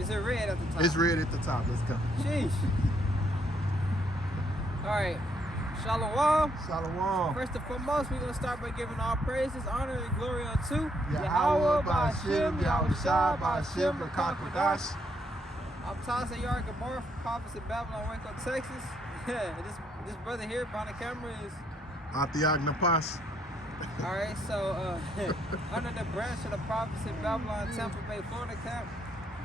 Is it red at the top? It's red at the top. Let's go. Sheesh. Alright. Shalom. Shalom. First and foremost, we're going to start by giving all praises, honor, and glory unto Yahweh, Ba'Shem, Yahushua, Ba'Shem, B'Kakodash. I'm Taza Yard Gabor from Prophets in Babylon, Waco, Texas. Yeah, this brother here behind the camera is Athiagnapas. Alright, so under the branch of the Prophets in Babylon, Tampa Bay, Florida camp,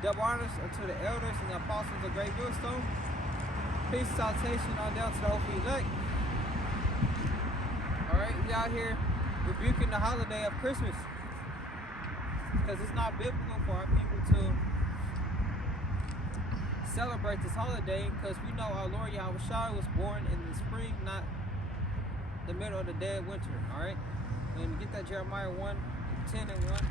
double honors unto the elders and the apostles of Great Millstone. Peace and salutation on down to the hopefully elect. Alright, we out here rebuking the holiday of Christmas. Because it's not biblical for our people to celebrate this holiday, because we know our Lord Yahushua was born in the spring, not the middle of the dead winter. Alright? And get that Jeremiah 1:10-1.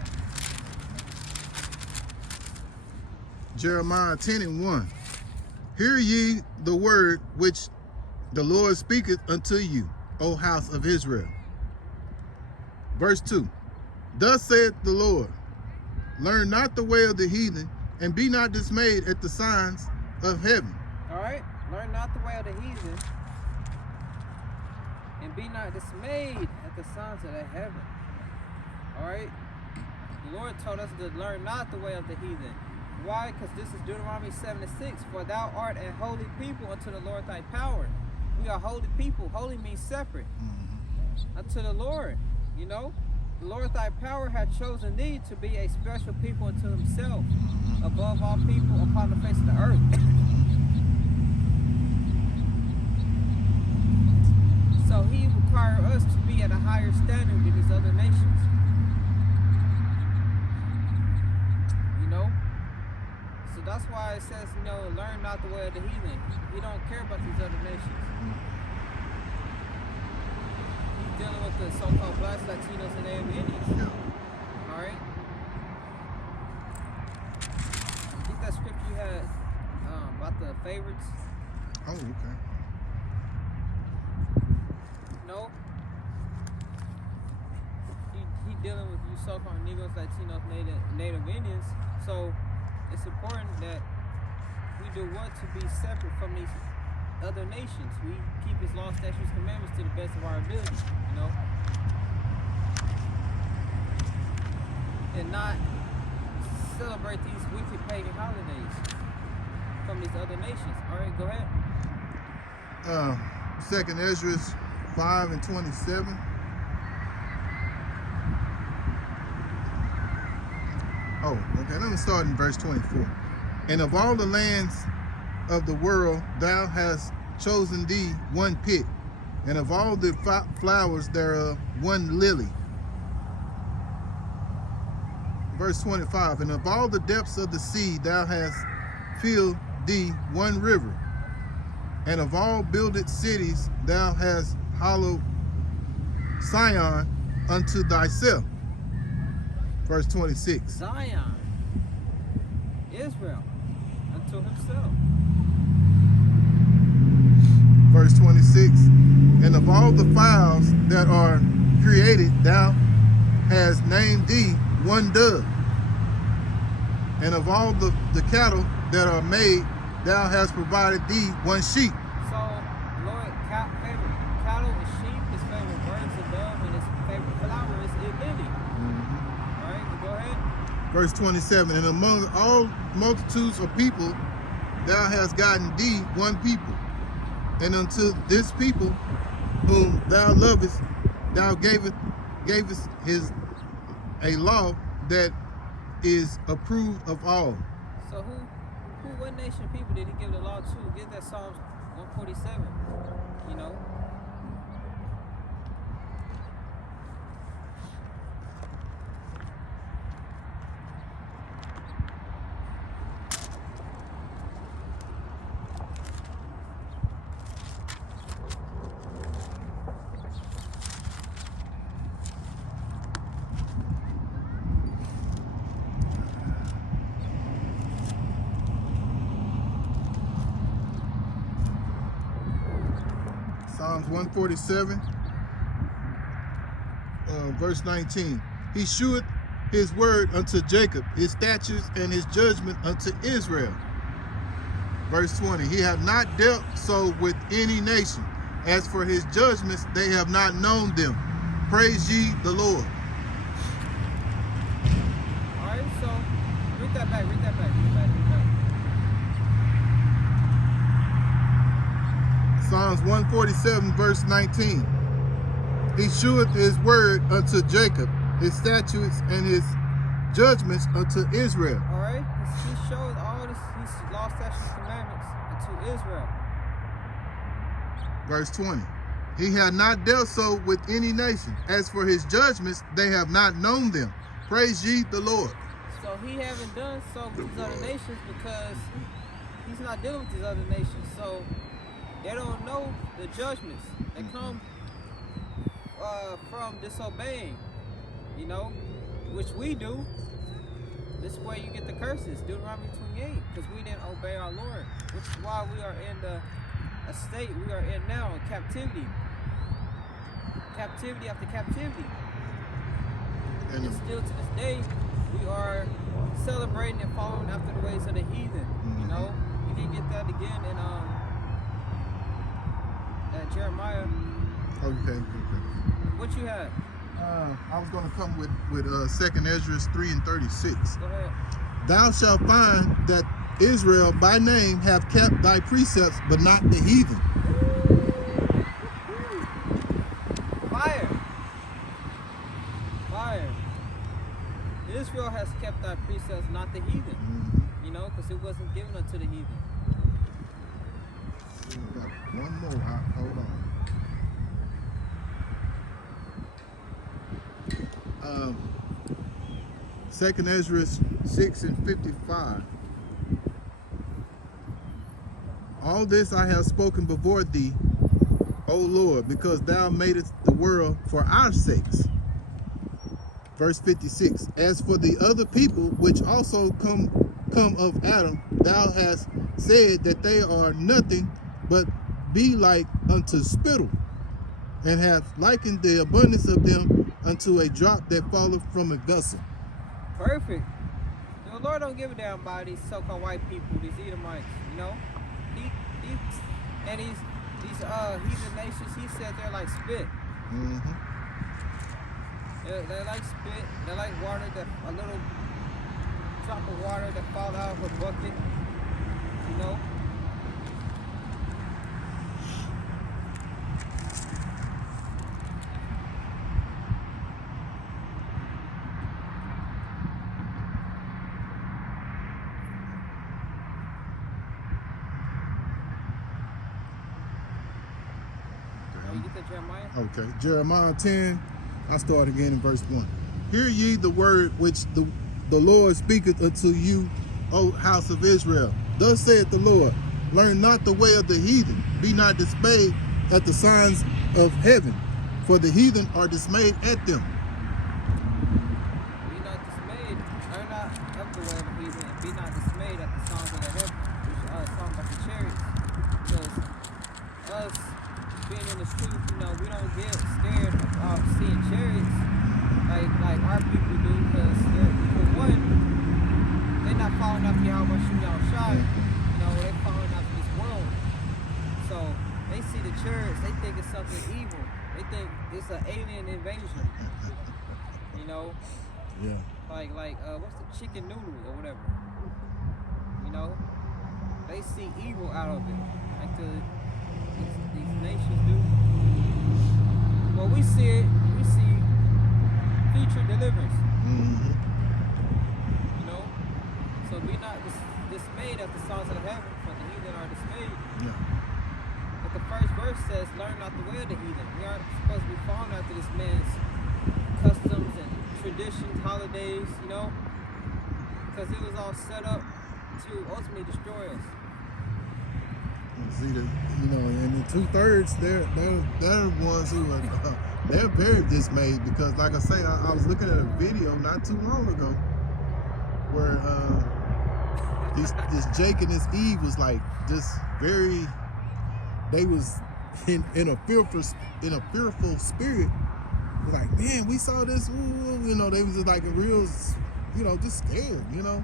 Jeremiah 10:1. Hear ye the word which the Lord speaketh unto you, O house of Israel. Verse 2. Thus saith the Lord, learn not the way of the heathen, and be not dismayed at the signs of heaven. Alright, learn not the way of the heathen, and be not dismayed at the signs of the heaven. Alright, the Lord told us to learn not the way of the heathen. Why? Because this is Deuteronomy 7:6. For thou art a holy people unto the Lord thy power. We are holy people. Holy means separate. Unto the Lord, you know. The Lord thy power hath chosen thee to be a special people unto himself, above all people upon the face of the earth. So he requires us to be at a higher standard than these other nations. You know? So that's why it says, you know, learn not the way of the heathen. He don't care about these other nations. He's dealing with the so-called blacks, Latinos, and Native Indians. Yeah. Alright? Get that scripture you had about the favorites. Oh, okay. No. He dealing with you so-called Negroes, Latinos, Native Indians. So it's important that we do what to be separate from these other nations. We keep his law, statutes, commandments to the best of our ability, you know, and not celebrate these wicked pagan holidays from these other nations. All right, go ahead. 2nd Ezra 5:27. Oh, okay. Let me start in verse 24. And of all the lands of the world, thou hast chosen thee one pit, and of all the flowers thereof one lily. Verse 25. And of all the depths of the sea, thou hast filled thee one river, and of all builded cities, thou hast hollowed Zion unto thyself. Verse 26. Zion, Israel, unto himself. Verse 26. And of all the fowls that are created, thou hast named thee one dove. And of all the cattle that are made, thou hast provided thee one sheep. So, Lord, favorite cattle is sheep, his favorite birds are dove, and his favorite flower is lily. All right, go ahead. Verse 27. And among all multitudes of people, thou hast gotten thee one people. And unto this people whom thou lovest, thou gavest a law that is approved of all. So what nation of people did he give the law to? Get that Psalms 147, you know? Psalms 147, verse 19. He sheweth his word unto Jacob, his statutes and his judgment unto Israel. Verse 20, he hath not dealt so with any nation. As for his judgments, they have not known them. Praise ye the Lord. All right, so read that back. Psalms 147, verse 19. He sheweth his word unto Jacob, his statutes and his judgments unto Israel. All right, he showed all this, his law, statutes, commandments unto Israel. Verse 20. He had not dealt so with any nation. As for his judgments, they have not known them. Praise ye the Lord. So he haven't done so with these other nations because he's not dealing with these other nations. So they don't know the judgments that come from disobeying, you know, which we do. This is where you get the curses, Deuteronomy 28, because we didn't obey our Lord, which is why we are in the state we are in now, in captivity. Captivity after captivity. And still to this day, we are celebrating and following after the ways of the heathen. You know, you can get that again in Jeremiah. Okay. What you have? I was going to come with 2nd Ezra 3 and 36. Go ahead. Thou shalt find that Israel by name have kept thy precepts, but not the heathen. Fire. Israel has kept thy precepts, not the heathen. You know, because it wasn't given unto the heathen. Got one more. Hold on. 2nd Ezra 6 and 55. All this I have spoken before thee, O Lord, because thou madest the world for our sakes. Verse 56. As for the other people which also come of Adam, thou hast said that they are nothing but be like unto spittle, and hath likened the abundance of them unto a drop that falleth from a vessel. Perfect. The Lord don't give a damn about these so-called white people, these Edomites, you know? These heathen nations, he said they're like spit. They're like spit. They're like water, a little drop of water that fall out of a bucket, you know? You get that, Jeremiah? Okay, Jeremiah 10, I start again in verse 1. Hear ye the word which the Lord speaketh unto you, O house of Israel. Thus saith the Lord, learn not the way of the heathen, be not dismayed at the signs of heaven, for the heathen are dismayed at them. Be not dismayed, learn not of the way of the heathen, and be not dismayed at the songs of the heaven, which are songs about the chariots. Because us being in the streets, you know, we don't get scared of seeing chariots like our people do, because for one, they're not following after Yahweh Shemel Shai. You know, they're following after this world. So they see the chariots, they think it's something evil. They think it's an alien invasion. You know? Yeah. Like what's the chicken noodle or whatever? You know? They see evil out of it. Like these nations do. Well, we see future deliverance. You know? So be not dismayed at the songs of the heaven, for the heathen are dismayed. Yeah. But the first verse says, learn not the way of the heathen. We aren't supposed to be following after this man's customs and traditions, holidays, you know? Because it was all set up to ultimately destroy us. See, and the 2/3, they're ones who are they're very dismayed, because, like I say, I was looking at a video not too long ago where this Jake and this Eve was like just very. They was in a fearful spirit, like, man, we saw this, ooh, you know, they was just like a real, you know, just scared, you know.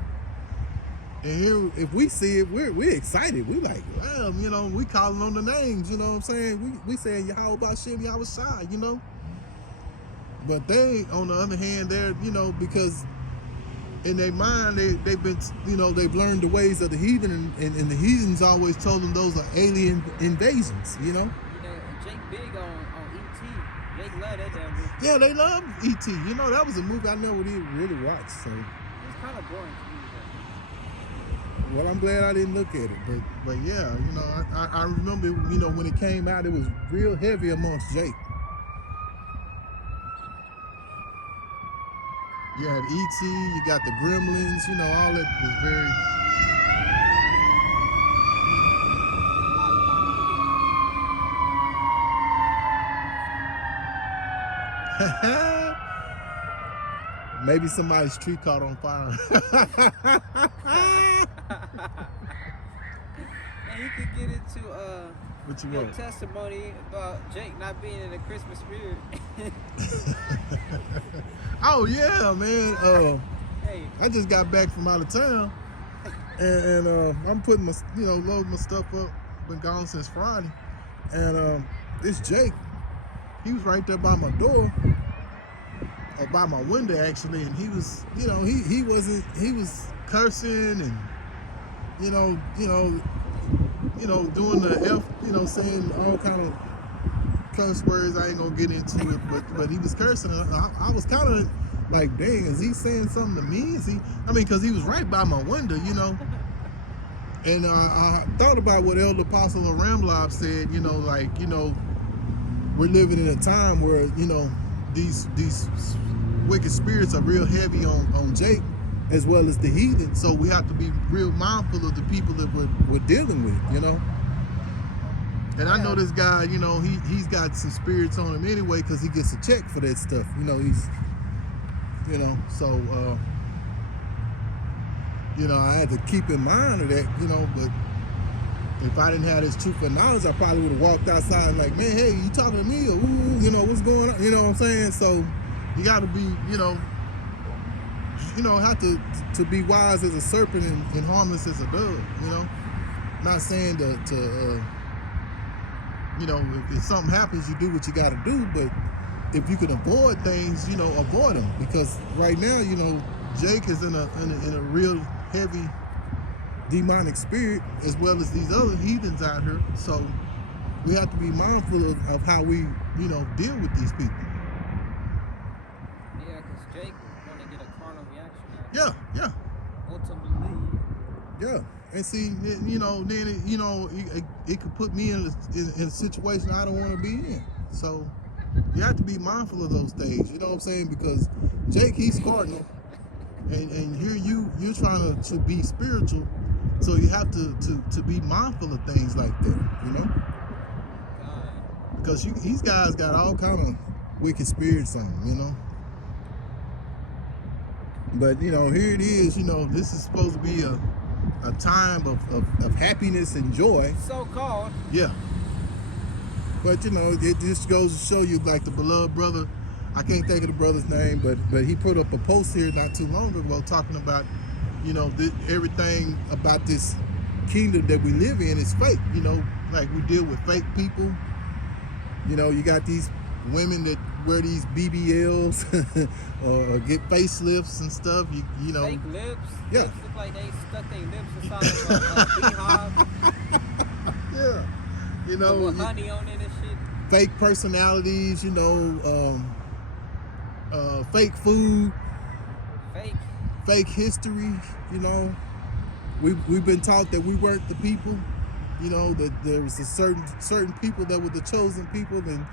And here, if we see it, we're excited. We like, well, you know, we calling on the names, you know what I'm saying? We saying Yahweh Bashem, Yahweh Shai, you know. But they, on the other hand, they're, you know, because in their mind, they've been, you know, they've learned the ways of the heathen, and the heathens always told them those are alien invasions, you know. You know, Jake big on E.T. Jake love that damn movie. Yeah, they love E.T. You know, that was a movie I never did really watch, so. It's kind of boring to me. Well, I'm glad I didn't look at it, but yeah, you know, I remember, you know, when it came out, it was real heavy amongst Jake. You had E.T., you got the Gremlins, you know, all that was very... Maybe somebody's tree caught on fire. And you could get into What you your want? testimony about Jake not being in the Christmas spirit. Oh yeah, man. Hey, I just got back from out of town, and I'm putting my, you know, loading my stuff up. Been gone since Friday, and this Jake, he was right there by my door, or by my window actually, and he was, you know, he was cursing and doing the F, you know, saying all kind of curse words. I ain't gonna get into it, but he was cursing. I was kind of like, dang, is he saying something to me? Is he? I mean, because he was right by my window, you know. And I thought about what Elder Apostle Ramlob said, you know, like, you know, we're living in a time where, you know, these wicked spirits are real heavy on Jake as well as the heathen. So we have to be real mindful of the people that we're dealing with, you know. And I know this guy, you know, he's got some spirits on him anyway because he gets a check for that stuff. You know, he's, you know, so, you know, I had to keep in mind of that, you know, but if I didn't have this truth of knowledge, I probably would have walked outside like, man, hey, you talking to me? Or, ooh, you know, what's going on? You know what I'm saying? So you got to be, you know, have to be wise as a serpent and harmless as a dove, you know? Not saying to you know, if something happens, you do what you got to do, but if you can avoid things, you know, avoid them. Because right now, you know, Jake is in a real heavy demonic spirit, as well as these other heathens out here. So we have to be mindful of how we, you know, deal with these people. yeah, because Jake want to get a carnal reaction out. Yeah, yeah. Ultimately. Yeah. And see, you know, then it could put me in a situation I don't want to be in. So you have to be mindful of those things. You know what I'm saying? Because Jake, he's cardinal, and here you're trying to be spiritual, so you have to be mindful of things like that. You know, because these guys got all kind of wicked spirits on them. You know. But you know, here it is. You know, this is supposed to be a time of happiness and joy. So-called. Yeah. But you know, it just goes to show you, like the beloved brother, I can't think of the brother's name, but he put up a post here not too long ago talking about, you know, everything about this kingdom that we live in is fake. You know, like we deal with fake people. You know, you got these women that wear these BBLs or get facelifts and stuff. You know, fake lips. Yeah. Lips look like they stuck their lips inside of a beehive. Yeah. You know, with honey on it and shit. Fake personalities. You know, fake food. Fake history. You know, we've been taught that we weren't the people. You know, that there was a certain people that were the chosen people, and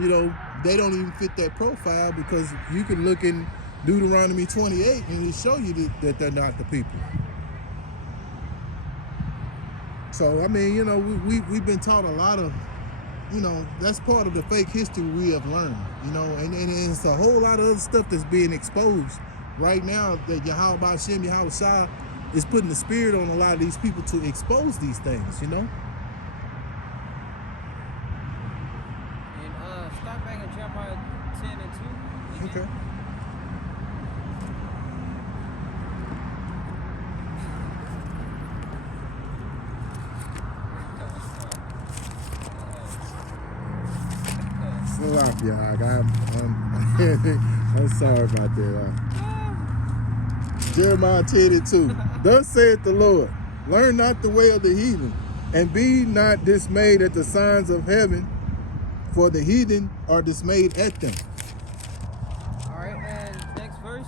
you know, they don't even fit that profile, because you can look in Deuteronomy 28 and it show you that they're not the people. So, I mean, you know, we've been taught a lot of, you know, that's part of the fake history we have learned, you know, and it's a whole lot of other stuff that's being exposed right now that Yahweh Bashem, Yahweh Shai is putting the spirit on a lot of these people to expose these things, you know. Start back in Jeremiah 10:2. Yeah, I'm sorry about that. Jeremiah 10:2. Thus saith the Lord, learn not the way of the heathen, and be not dismayed at the signs of heaven, for the heathen are dismayed at them. All right, and next verse.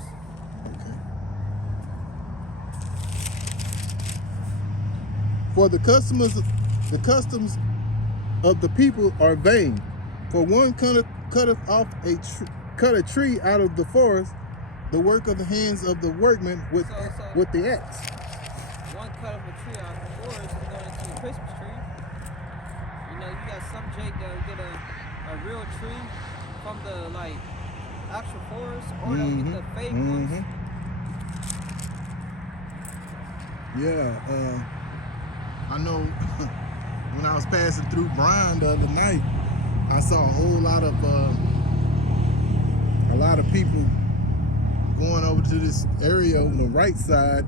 Okay. For the customs of the people are vain. For one cutteth off cut a tree out of the forest, the work of the hands of the workman with the axe. One cut of a tree out of the forest is going into a Christmas tree. You know, you got some Jake that will get a real tree from the actual forest, or they'll get the fake ones. Yeah, I know when I was passing through Bryan the other night, I saw a whole lot of people going over to this area on the right side,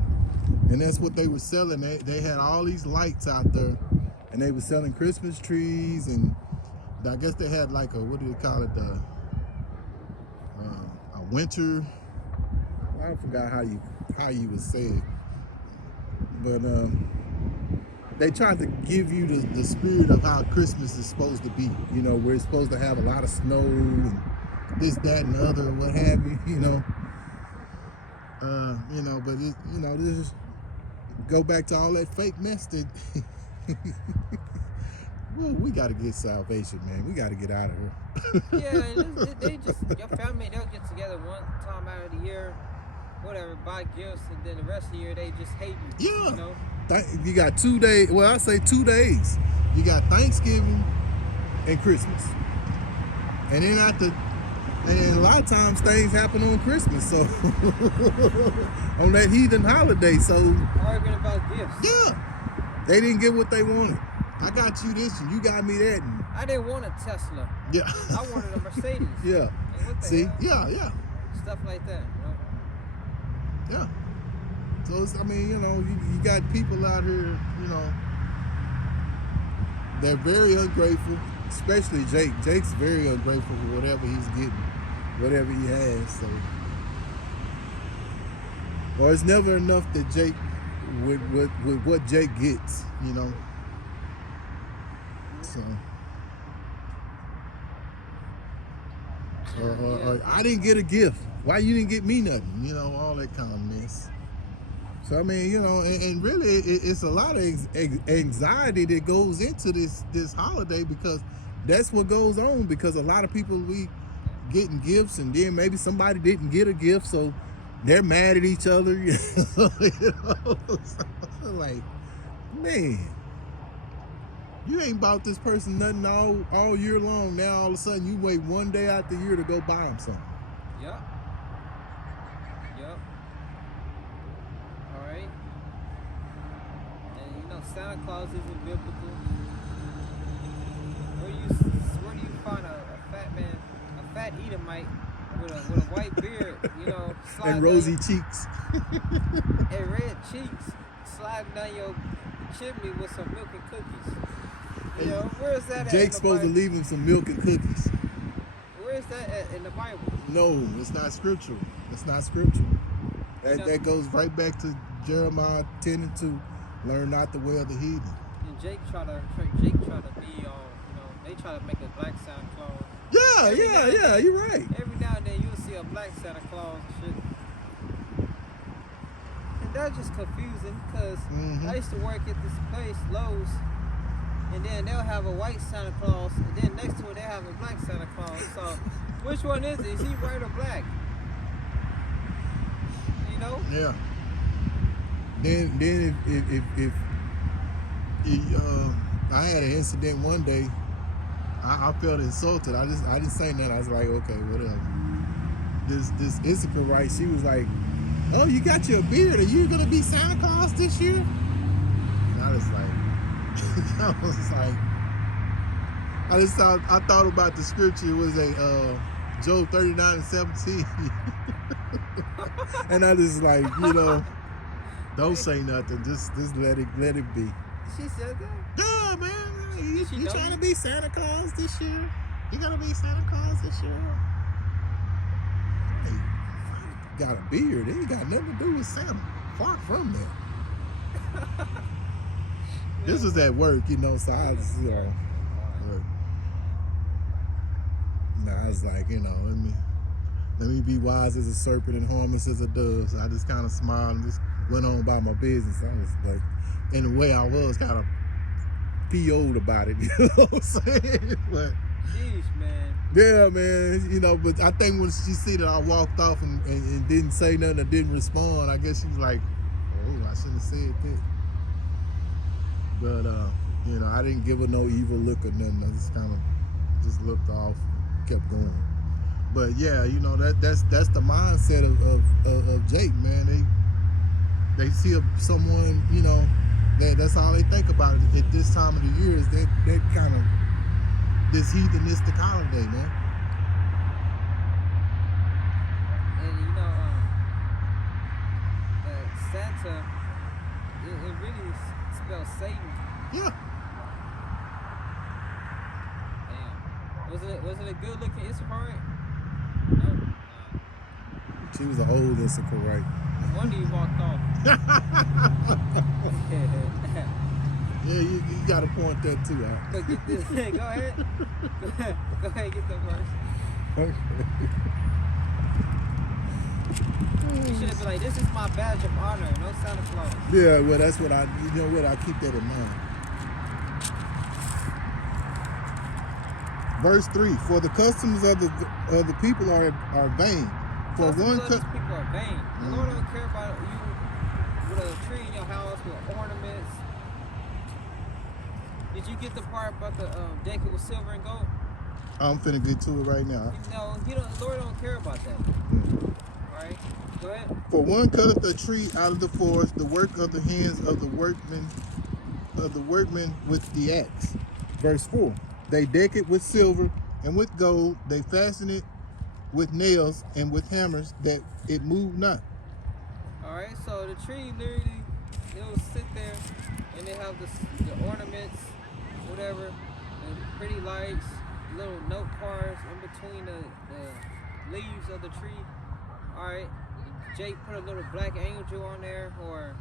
and that's what they were selling. They had all these lights out there, and they were selling Christmas trees, and I guess they had like a, what do they call it, a winter, I forgot how you would say it, but they tried to give you the spirit of how Christmas is supposed to be. You know, we're supposed to have a lot of snow and this, that, and the other, what have you. You know, but it, this go back to all that fake mess that. Well, we got to get salvation, man. We got to get out of here. Yeah, your family, they'll get together one time out of the year, whatever, buy gifts, and then the rest of the year they just hate you. Yeah. You know? You got 2 days. Well, I say 2 days. You got Thanksgiving and Christmas, and then and a lot of times things happen on Christmas, so on that heathen holiday. So arguing about gifts. Yeah, they didn't get what they wanted. I got you this, and you got me that. And I didn't want a Tesla. Yeah. I wanted a Mercedes. Yeah. See? Hell? Yeah. Stuff like that. You know? Yeah. So it's, I mean, you got people out here, they're very ungrateful, especially Jake. Jake's very ungrateful for whatever he's getting, whatever he has. So, or it's never enough that Jake, with what Jake gets, So, or I didn't get a gift. Why you didn't get me nothing? All that kind of mess. So I mean, and really, it's a lot of anxiety that goes into this holiday, because that's what goes on. Because a lot of people, we getting gifts, and then maybe somebody didn't get a gift, so they're mad at each other. Like, man, you ain't bought this person nothing all year long. Now all of a sudden you wait one day out the year to go buy them something. Yep. All right. And Santa Claus isn't biblical. Where do you find a fat man, a fat Edomite with a white beard, and rosy cheeks, and red cheeks, sliding down your chimney with some milk and cookies? Where is that at? Jake's supposed to leave him some milk and cookies. Where is that at in the Bible? No, it's not scriptural. It's not scriptural. That goes right back to Jeremiah 10:2. Learn not the way of the heathen. And Jake try to be on, they try to make a black Santa Claus. Yeah, you're right. Every now and then you'll see a black Santa Claus and shit. And that's just confusing, because I used to work at this place, Lowe's, and then they'll have a white Santa Claus, and then next to it they'll have a black Santa Claus. So which one is it? Is he white or black? Yeah. Then if I had an incident one day, I felt insulted. I didn't say nothing. I was like, okay, whatever. This Issachar, right? She was like, oh, you got your beard. Are you gonna be Santa Claus this year? And I was like, I thought about the scripture. It was Job 39:17. And I just like, don't say nothing. Just let it be. She said that? Yeah, man. You trying to be Santa Claus this year? You gotta be Santa Claus this year. Hey, got a beard. It ain't got nothing to do with Santa. Far from that. This was at work, you know, so I was, you know, I was like, you know, let me be wise as a serpent and harmless as a dove. So I just kind of smiled and just went on about my business. I was like, in a way, I was kind of PO'd about it, you know what I'm saying? But jeez, man. yeah, man, you know, but I think when she see that I walked off and didn't say nothing or didn't respond, I guess she was like, oh, I shouldn't have said that. But, you know, I didn't give her no evil look or nothing. I just kind of just looked off, kept going. But yeah, you know, that's the mindset of Jake, man. They see someone, you know, that's all they think about at this time of the year is that kind of this heathenistic holiday, man. And you know, Santa, it really spells Satan. Yeah. Damn. Was it a good looking Issachar? No. She was an old Issachar, right? No wonder you walked off. Yeah, you got to point that too out. Go get this. Go ahead. Go ahead, get the verse. Okay. You should have been like, this is my badge of honor, no Santa Claus. Yeah, well, that's what I keep that in mind. Verse 3, for the customs of the people are vain. For one these people are vain. The Lord don't care about you with a tree in your house with ornaments. Did you get the part about the decorated with silver and gold? I'm finna get to it right now. No, the Lord don't care about that. All right, go ahead. For one cutteth a tree out of the forest, the work of the hands of the workmen with the axe. Verse 4. They deck it with silver and with gold. They fasten it with nails and with hammers that it move not. All right, so the tree literally, it'll sit there and they have the ornaments, whatever, and pretty lights, little note cards in between the leaves of the tree. All right, Jake put a little black angel on there, or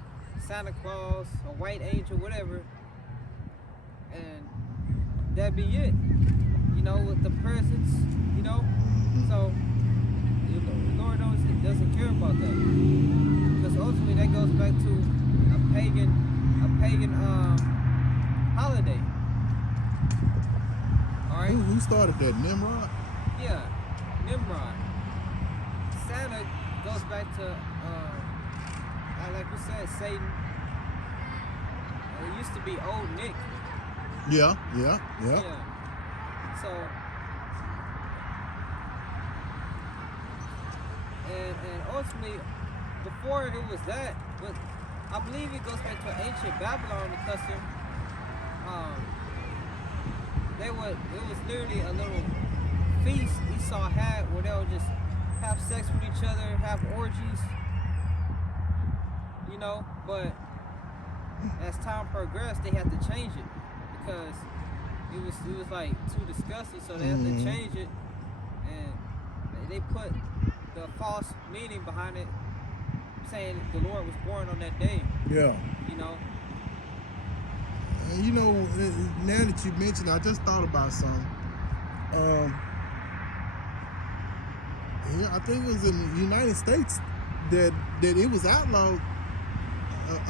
Santa Claus, a white angel, whatever, and that'd be it. You know, with the presents, you know. So the Lord doesn't care about that, because ultimately that goes back to a pagan holiday. All right. Who started that? Nimrod? Yeah, Nimrod. Santa goes back to, like we said, Satan. It used to be Old Nick. Yeah. So, and ultimately, before it was that, but I believe it goes back to ancient Babylon custom. It was literally a little feast Esau had where they would just have sex with each other, have orgies, you know, but as time progressed, they had to change it because it was like too disgusting, so they had to change it, and they put the false meaning behind it, saying the Lord was born on that day. Yeah. You know. And you know, now that you mentioned, I just thought about something. Yeah, I think it was in the United States that it was outlawed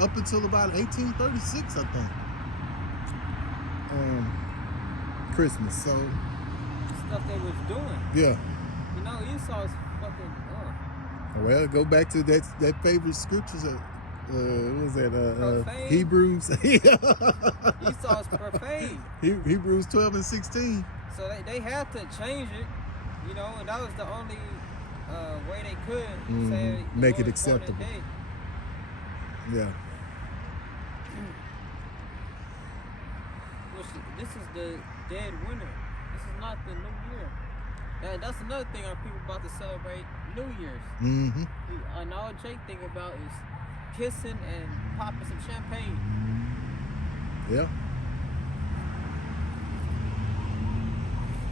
up until about 1836, I think. Christmas, so Stuff they was doing. yeah. You know, Esau's fucking. Well, go back to that favorite scriptures. What was that? Profane. Hebrews. Esau's profane. Hebrews 12 and 16. So they had to change it, you know, and that was the only way they could say make it Lord acceptable. born that day. Yeah. This is the dead winter. This is not the new year. That's another thing our people about to celebrate New Year's. And all Jake think about is kissing and popping some champagne. Yeah.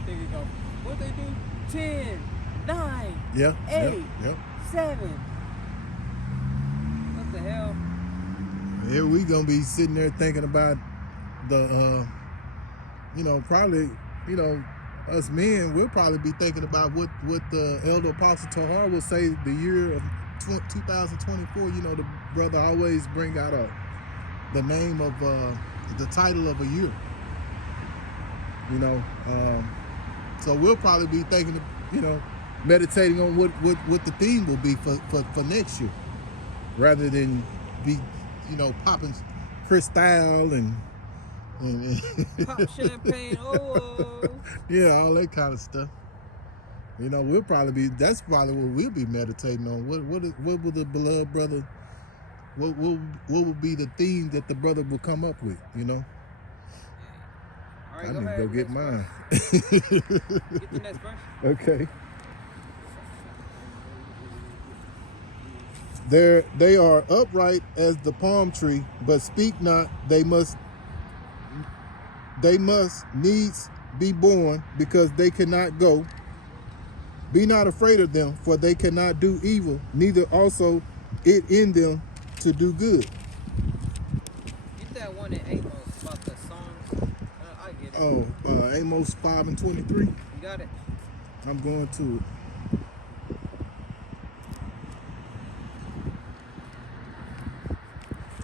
think it go. What they do? 10, 9, Yeah. 8, Yep. 7. What the hell? Here we gonna be sitting there thinking about the, probably, us men, we'll probably be thinking about what the elder apostle Tahar will say the year of 2024. The brother always bring out the name of the title of a year. So we'll probably be thinking, meditating on what the theme will be for next year, rather than be, popping Cristal and Pop champagne, oh. Yeah, all that kind of stuff. We'll probably be. That's probably what we'll be meditating on. What will the beloved brother? What will be the theme that the brother will come up with? All right, I go need to ahead. go get mine. Get the next verse. Okay. They are upright as the palm tree, but speak not. They must needs be born, because they cannot go. Be not afraid of them, for they cannot do evil, neither also it in them to do good. Get that one in Amos about the songs. I get it. Oh, Amos 5:23. You got it. I'm going to it.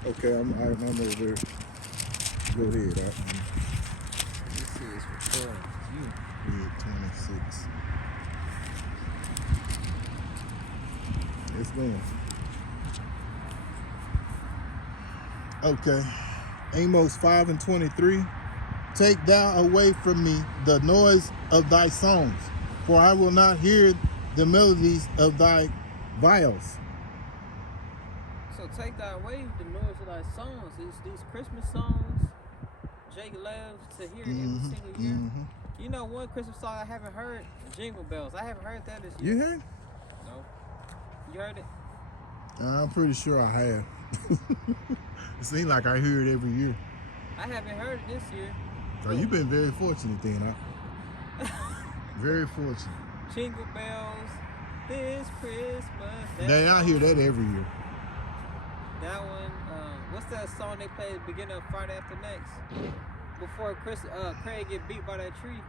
Okay, I'm over there. Go ahead. This is recording. Read 26. It's going. Okay. Amos 5:23. Take thou away from me the noise of thy songs, for I will not hear the melodies of thy viols. So take that away, the noise of thy songs. These Christmas songs, Jake loves to hear every single year. One Christmas song I haven't heard, Jingle Bells. I haven't heard that this year. You heard? No. You heard it? I'm pretty sure I have. It seems like I hear it every year. I haven't heard it this year. Oh, you've been very fortunate then. Very fortunate. Jingle Bells, this Christmas. I hear that every year. That one, what's that song they play at the beginning of Friday After Next? Before Craig get beat by that tree.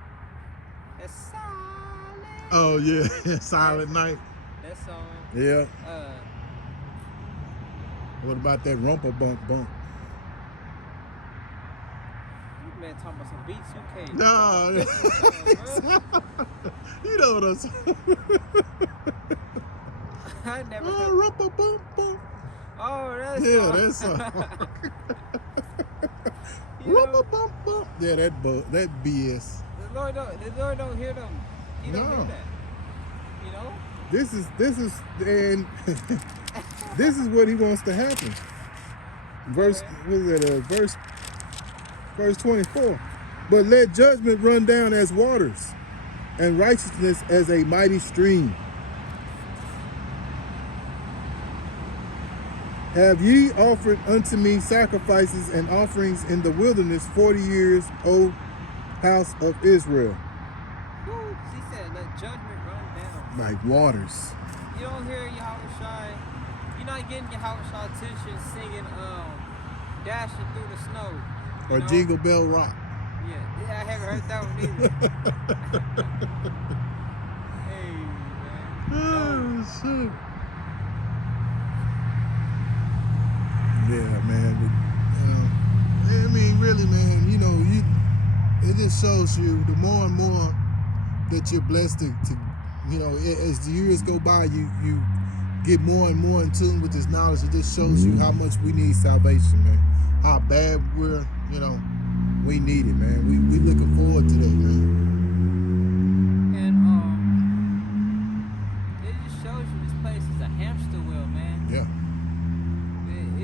That silent. Oh yeah, Silent Night. That song. Yeah. What about that rumpa bump bump? You man talking about some B2K. No. You know what I'm saying. I never Oh, rumpa bump bump. Oh, that's That song. Rumpa bump bump. Yeah, that BS. The Lord don't hear them. He don't hear that. This is and this is what he wants to happen. Verse 24. But let judgment run down as waters, and righteousness as a mighty stream. Have ye offered unto me sacrifices and offerings in the wilderness 40 years, O house of Israel? Woo, she said, let judgment run down. Like waters. You don't hear Yahushua. You're not getting Yahushua attention singing Dashing Through the Snow. Or Jingle Bell Rock. Yeah, I haven't heard that one either. Hey, man. Oh, shit. Yeah, man. But, I mean, really, man, it just shows you the more and more that you're blessed to as the years go by, you get more and more in tune with this knowledge. It just shows you how much we need salvation, man. How bad we need it, man. We looking forward to that, man. And it just shows you this place is a hamster wheel, man. Yeah.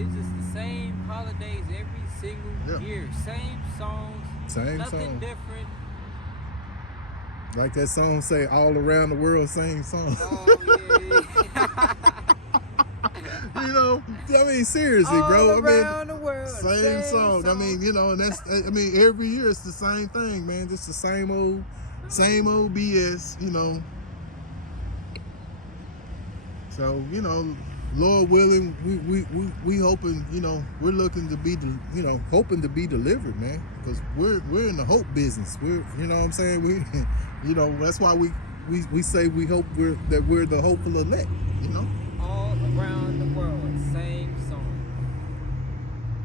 It's just the same holidays every single year. Same songs. Nothing different. Like that song say, all around the world, same song. Oh, yeah. I mean, seriously, all bro. Around the world, same song. I mean, and that's, every year it's the same thing, man. Just the same old Same old BS, you know. So, you know, Lord willing, we hoping, you know, we're looking to be, you know, hoping to be delivered, man, because we're in the hope business. We're, you know what I'm saying? We, you know, that's why we say we hope that we're the hopeful elect, you know. All around the world, same song.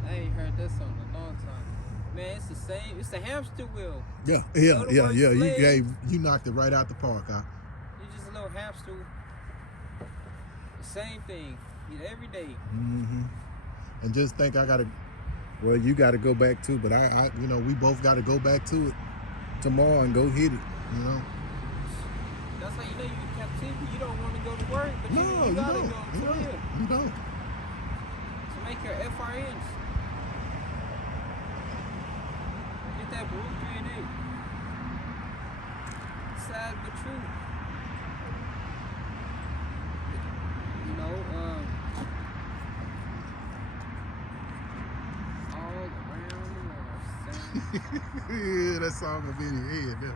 I ain't heard this song in a long time. Man, it's the same. It's the hamster wheel. Yeah. You knocked it right out the park, huh? You're just a little hamster. The same thing. Every day. Mm-hmm. And just think well, you gotta go back too, but I you know, we both gotta go back to it tomorrow and go hit it, you know. That's how you know you're in captivity. You don't want to go to work, but No, you gotta don't. go to live. You don't. To make your FRNs. Get that Baruch 3 and 8. Sad but true. You know, all around the world. Yeah, that song will be in your head now.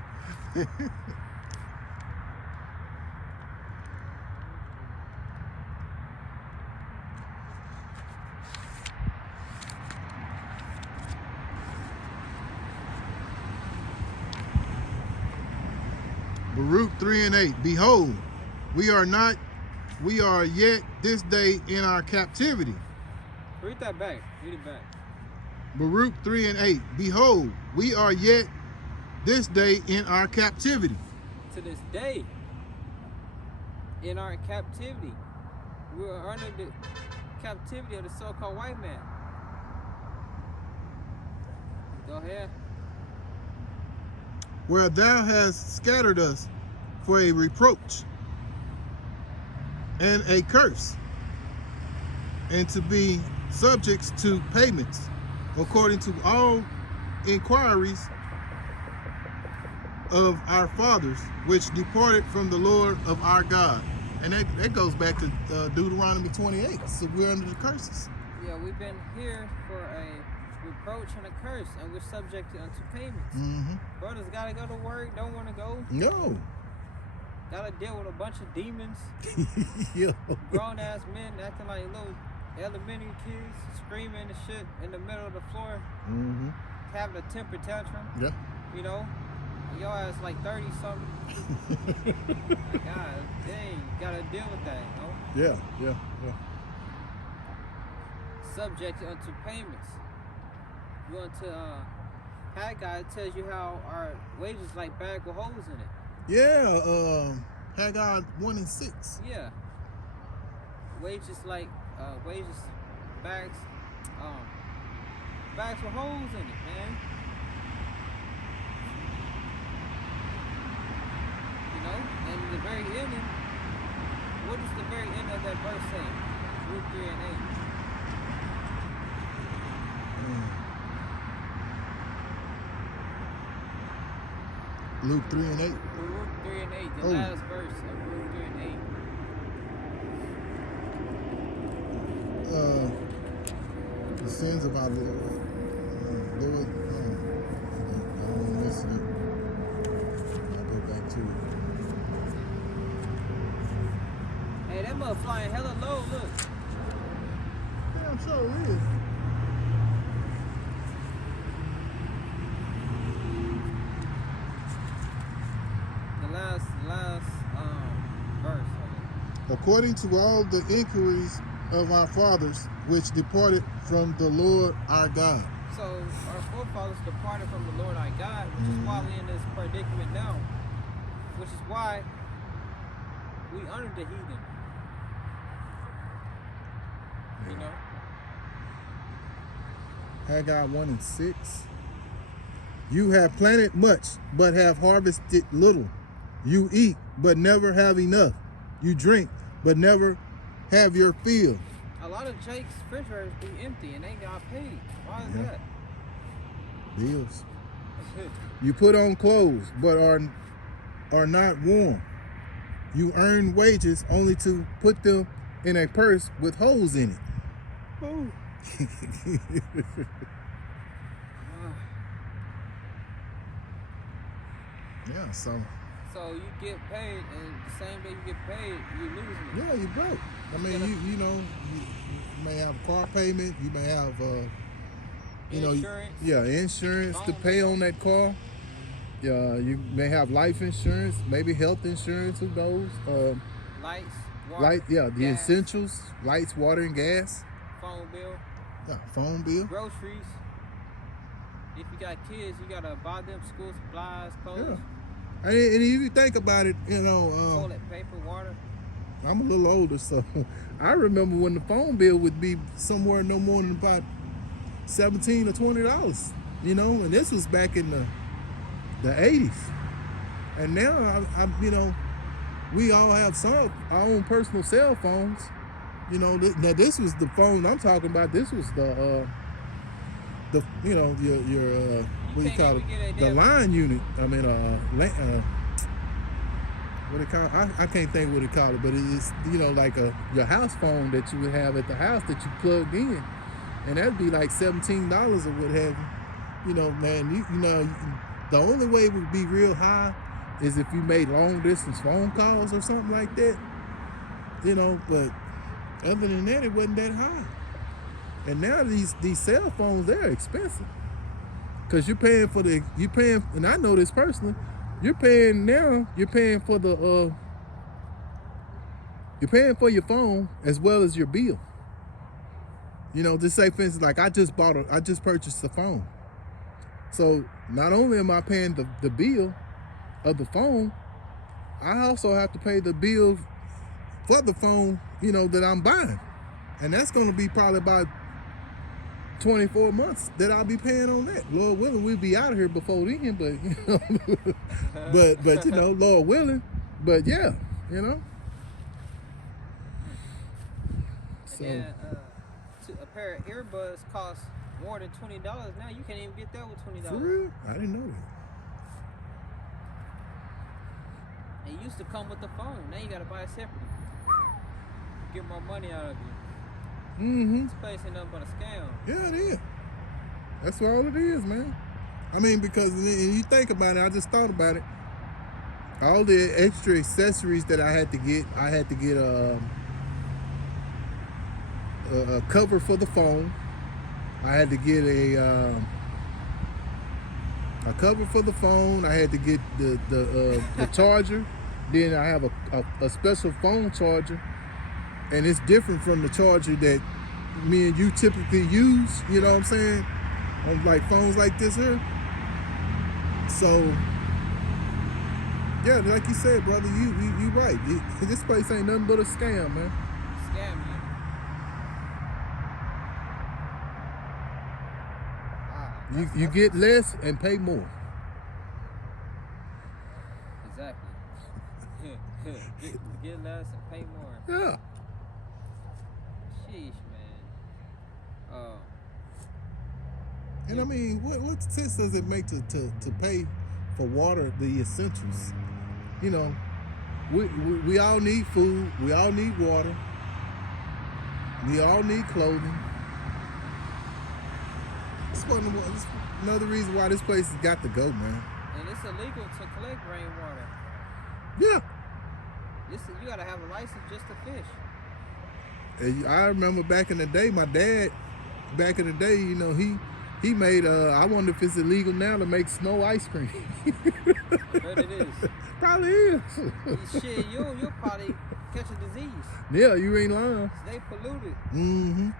Baruch 3 and 8. Behold, we are yet this day in our captivity. Read that back. Read it back. Baruch 3 and 8. Behold, we are yet this day in our captivity. To this day, in our captivity, we are under the captivity of the so-called white man. Go ahead. Where thou hast scattered us for a reproach and a curse, and to be subjects to payments, according to all inquiries of our fathers, which departed from the Lord of our God. And that goes back to Deuteronomy 28. So we're under the curses. Yeah, we've been here for a reproach and a curse, and we're subjected unto payments. Mm-hmm. Brothers gotta go to work, don't want to go. No. Gotta deal with a bunch of demons. Yo. Grown ass men acting like little elementary kids, screaming and shit in the middle of the floor, Mm-hmm. having a temper tantrum. Yeah. You know, your ass like 30 something. Like, God dang, you gotta deal with that, you know. Yeah. Subject unto payments. You want to Haggai tells you how our wages like bag with holes in it. Yeah. Haggai 1 and 6. Yeah. Wages like bags with holes in it, man. You know, and the very ending, what does the very end of that verse say? Luke 3 and 8. Luke 3 and 8. Luke 3 and 8, the last verse of Luke 3 and 8. The sins of our Lord. I don't miss it. I'll go back to it. Hey, that mother flying hella low, look. Damn sure is. The last verse of it. According to all the inquiries of our fathers, which departed from the Lord our God. So our forefathers departed from the Lord our God, which is why we're in this predicament now. Which is why we honor the heathen. You know? Haggai 1 and 6. You have planted much, but have harvested little. You eat, but never have enough. You drink, but never have your fill. A lot of Jake's refrigerators be empty and they got paid. Why is that? Bills. You put on clothes, but are not warm. You earn wages only to put them in a purse with holes in it. Oh. Yeah, so you get paid, and the same day you get paid, you losing it. yeah, you broke. I mean, you know, you may have a car payment, you may have you know, Insurance. yeah, insurance to Phone pay bill. on that car. Yeah, you may have life insurance, maybe health insurance. Who knows? Lights, water, the gas, essentials, lights, water, and gas. phone bill, Yeah, phone bill. groceries. If you got kids, you gotta buy them school supplies, clothes, And if you think about it, you know, toilet paper, water. I'm a little older, so I remember when the phone bill would be somewhere no more than about $17 or $20. You know, and this was back in the 80s. And now, you know, we all have our own personal cell phones. You know, now this was the phone I'm talking about. This was the you know, your what do you call it? The line unit. I mean, what they call it? I can't think what they call it, but it's, you know, like your house phone that you would have at the house that you plugged in, and that'd be like $17 or what have you. You know, man, you know, the only way it would be real high is if you made long distance phone calls or something like that. You know, but other than that, it wasn't that high. And now these cell phones, they're expensive. Cause you're paying, and I know this personally, you're paying for you're paying for your phone as well as your bill. You know, just say for instance, like I just purchased a phone. So not only am I paying the bill of the phone, I also have to pay the bill for the phone, you know, that I'm buying. And that's gonna be probably about 24 months that I'll be paying on that. Lord willing, we'll be out of here before then, but you know, but you know, Lord willing, but yeah, you know. So And a pair of earbuds cost more than $20. Now you can't even get that with $20. For real? I didn't know that. It used to come with the phone. Now you gotta buy it separately. Get more money out of you. This place ain't nothing but a scam. Yeah, it is. That's all it is, man. I mean, because you think about it, I just thought about it. All the extra accessories that I had to get a cover for the phone. I had to get a cover for the phone. I had to get the charger. Then I have a special phone charger. And it's different from the charger that me and you typically use, you know what I'm saying? On like phones like this here. So, yeah, like you said, brother, you right. This place ain't nothing but a scam, man. Scam you. You get less and pay more. Exactly. Get less and pay more. Yeah. Sheesh, man. And I mean, what sense does it make to pay for water, the essentials? You know, we all need food. We all need water. We all need clothing. It's another reason why this place has got to go, man. And it's illegal to collect rainwater. Yeah. You gotta have a license just to fish. I remember back in the day, my dad, you know, he made, I wonder if it's illegal now to make snow ice cream. But it is. Probably is. Shit, you'll probably catch a disease. Yeah, you ain't lying. They polluted. Mm-hmm.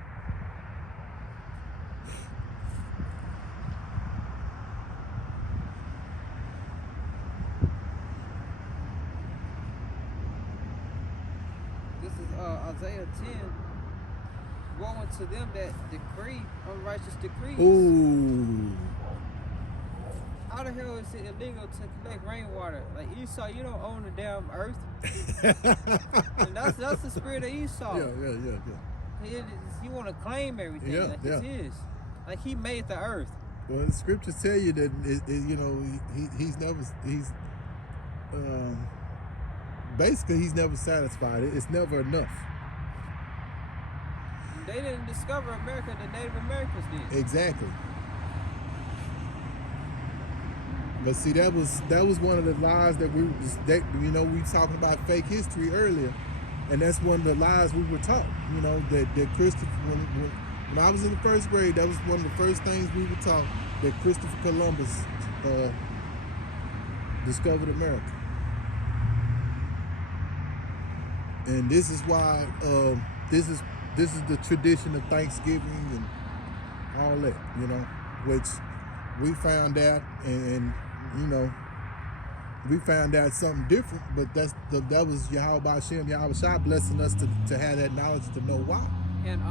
This is Isaiah 10. Woe unto them that decree unrighteous decrees. Ooh. How the hell is it illegal to collect rainwater? Like Esau, you don't own the damn earth. And that's the spirit of Esau. Yeah. He want to claim everything. Yeah, like it's his. Like he made the earth. Well, the scriptures tell you that you know he's never satisfied. It's never enough. They didn't discover America, the Native Americans did. Exactly. But see, that was one of the lies that we talking about fake history earlier, and that's one of the lies we were taught. You know, that Christopher, when I was in the first grade, that was one of the first things we were taught, that Christopher Columbus discovered America. And this is why this is the tradition of Thanksgiving and all that, you know, which we found out, and you know, we found out something different, but that was Yahweh Hashem, Yahweh Shai blessing us to have that knowledge to know why. And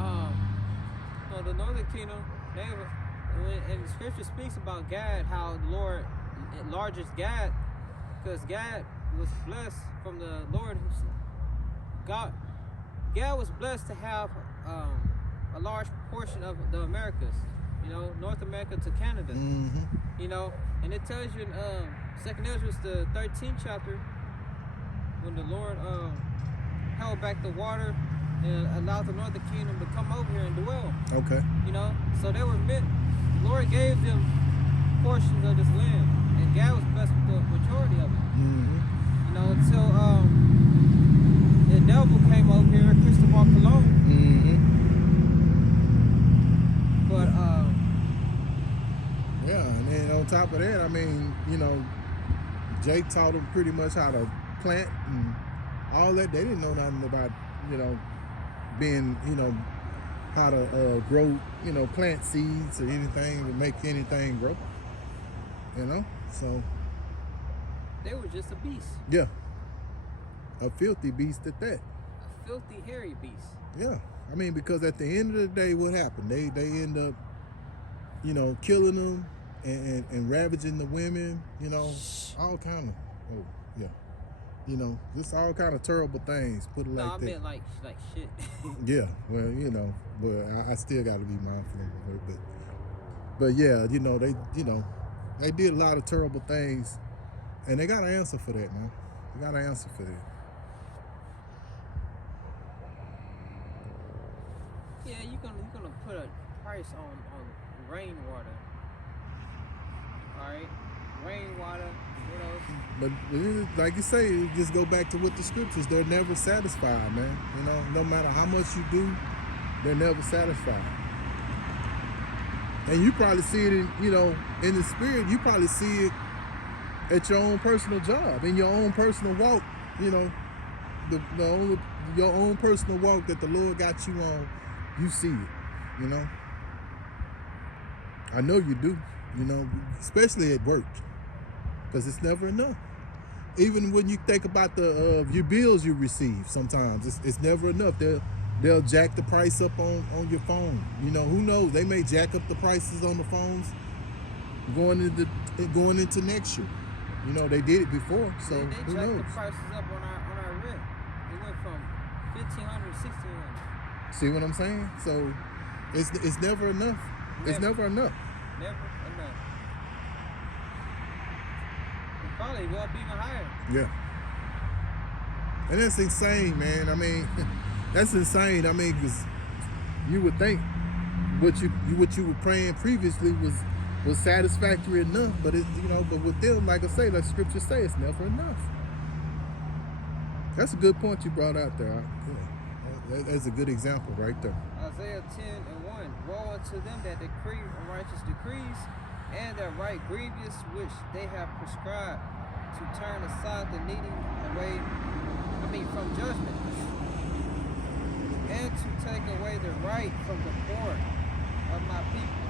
so the northern kingdom, and the scripture speaks about Gad, how the Lord enlarges Gad, because Gad was blessed from the Lord. Gad was blessed to have a large portion of the Americas, you know, North America to Canada. Mm-hmm. You know, and it tells you in 2nd Ezra, the 13th chapter, when the Lord held back the water and allowed the northern kingdom to come over here and dwell. Okay. You know, so they were meant, the Lord gave them portions of this land, and God was blessed with the majority of it. Mm-hmm. You know, until the devil came over here, Christopher Columbus. Mm-hmm. But yeah, and then on top of that, I mean, you know, Jake taught them pretty much how to plant and all that. They didn't know nothing about, you know, being, you know, how to grow, you know, plant seeds or anything to make anything grow. You know, so they were just a beast. Yeah, a filthy beast at that. A filthy, hairy beast. Yeah, I mean, because at the end of the day, what happened? They end up, you know, killing them and ravaging the women. You know, all kind of, you know, just all kind of terrible things. Put it like that. No, I meant like shit. Yeah, well, you know, but I still got to be mindful of it. But yeah, you know, they did a lot of terrible things, and they got an answer for that, man. They got an answer for that. Yeah, you're gonna put a price on rainwater. All right, rainwater. What else? But like you say, it just go back to what the scriptures. They're never satisfied, man. You know, no matter how much you do, they're never satisfied. And you probably see it in, you know, in the spirit. You probably see it at your own personal job, in your own personal walk. You know, your own personal walk that the Lord got you on. You see it, you know. I know you do, you know, especially at work, because it's never enough. Even when you think about the your bills you receive, sometimes it's never enough. They'll jack the price up on your phone. You know, who knows? They may jack up the prices on the phones going into next year. You know, they did it before, so they who jacked knows? the prices up on our rent. It went from $1,500 to $1,600. See what I'm saying? So it's never enough. It's never enough. Never enough. It probably will be even higher. Yeah. And that's insane, man. I mean, that's insane. I mean, because you would think what you were praying previously was satisfactory enough, but it's, you know, but with them, like I say, like scripture say, it's never enough. That's a good point you brought out there. That's a good example right there. Isaiah 10:1. Woe unto them that decree unrighteous decrees, and that write grievous which they have prescribed, to turn aside the needy away, from judgment, and to take away the right from the poor of my people,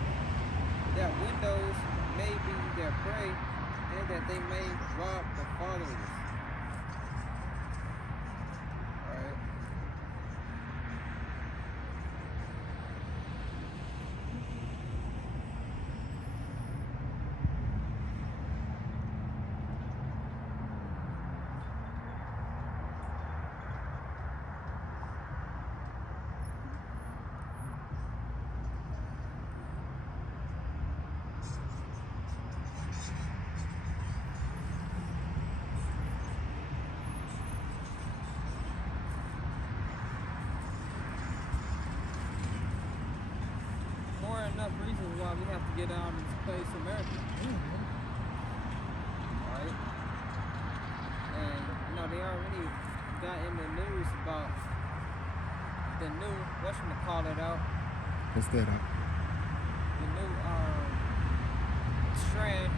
that widows may be their prey, and that they may rob the fatherless. Enough reasons why we have to get out of this place, America. know, they already got in the news about the new, whatchamacallit out, What's that? the new strand.